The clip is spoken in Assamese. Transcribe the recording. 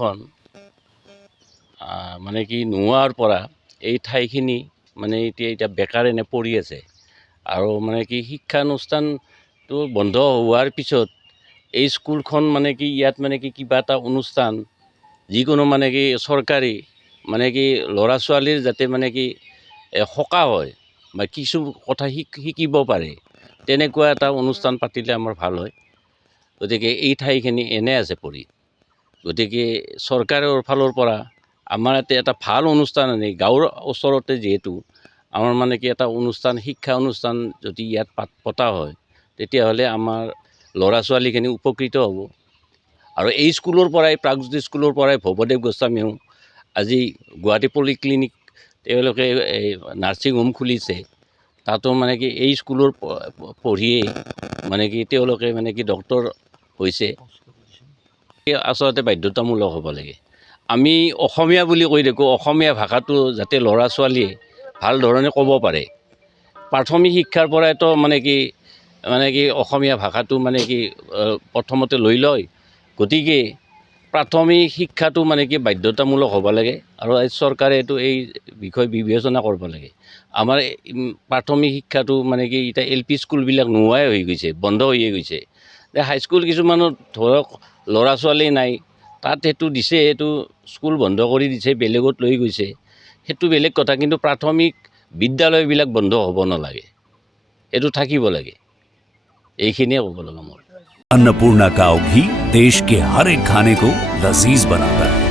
স্কুলখন মানে কি নোহোৱাৰ পৰা এই ঠাইখিনি মানে এতিয়া বেকাৰ এনে পৰি আছে আৰু মানে কি শিক্ষানুষ্ঠানটো বন্ধ হোৱাৰ পিছত এই স্কুলখন মানে কি ইয়াত মানে কি কিবা এটা অনুষ্ঠান যিকোনো মানে কি চৰকাৰী মানে কি ল'ৰা ছোৱালীৰ যাতে মানে কি সকাহ হয় বা কিছু কথা শিকিব পাৰে তেনেকুৱা এটা অনুষ্ঠান পাতিলে আমাৰ ভাল হয়। গতিকে এই ঠাইখিনি এনে আছে পৰি, গতিকে চৰকাৰৰ ফালৰ পৰা আমাৰ ইয়াতে এটা ভাল অনুষ্ঠান আনি গাঁৱৰ ওচৰতে যিহেতু আমাৰ মানে কি এটা অনুষ্ঠান শিক্ষা অনুষ্ঠান যদি ইয়াত পতা হয় তেতিয়াহ'লে আমাৰ ল'ৰা ছোৱালীখিনি উপকৃত হ'ব। আৰু এই স্কুলৰ পৰাই প্ৰাগজ্যোতি স্কুলৰ পৰাই ভৱদেৱ গোস্বামীও আজি গুৱাহাটী পলিক্লিনিক তেওঁলোকে এই নাৰ্ছিং হোম খুলিছে, তাতো মানে কি এই স্কুলৰ পঢ়িয়েই মানে কি তেওঁলোকে মানে কি ডক্তৰ হৈছে। আচলতে বাধ্যতামূলক হ'ব লাগে। আমি অসমীয়া বুলি কৈ থাকোঁ, অসমীয়া ভাষাটো যাতে ল'ৰা ছোৱালীয়ে ভাল ধৰণে ক'ব পাৰে। প্ৰাথমিক শিক্ষাৰ পৰাইতো মানে কি অসমীয়া ভাষাটো মানে কি প্ৰথমতে লৈ লয়। গতিকে প্ৰাথমিক শিক্ষাটো মানে কি বাধ্যতামূলক হ'ব লাগে আৰু চৰকাৰে এই বিষয় বিবেচনা কৰিব লাগে। আমাৰ প্ৰাথমিক শিক্ষাটো মানে কি এতিয়া LP স্কুলবিলাক নোহোৱাই হৈ গৈছে, বন্ধ হৈয়ে গৈছে। হাইস্কুল কিছুমানত ধৰক ল'ৰা ছোৱালী নাই, তাত সেইটো দিছে, সেইটো স্কুল বন্ধ কৰি দিছে, বেলেগত লৈ গৈছে, সেইটো বেলেগ কথা। কিন্তু প্ৰাথমিক বিদ্যালয়বিলাক বন্ধ হ'ব নালাগে, এইটো থাকিব লাগে। এইখিনিয়ে ক'ব লগা মোৰ। अन्नपूर्णा काव घी देश के हर एक खाने को लजीज बनाता है।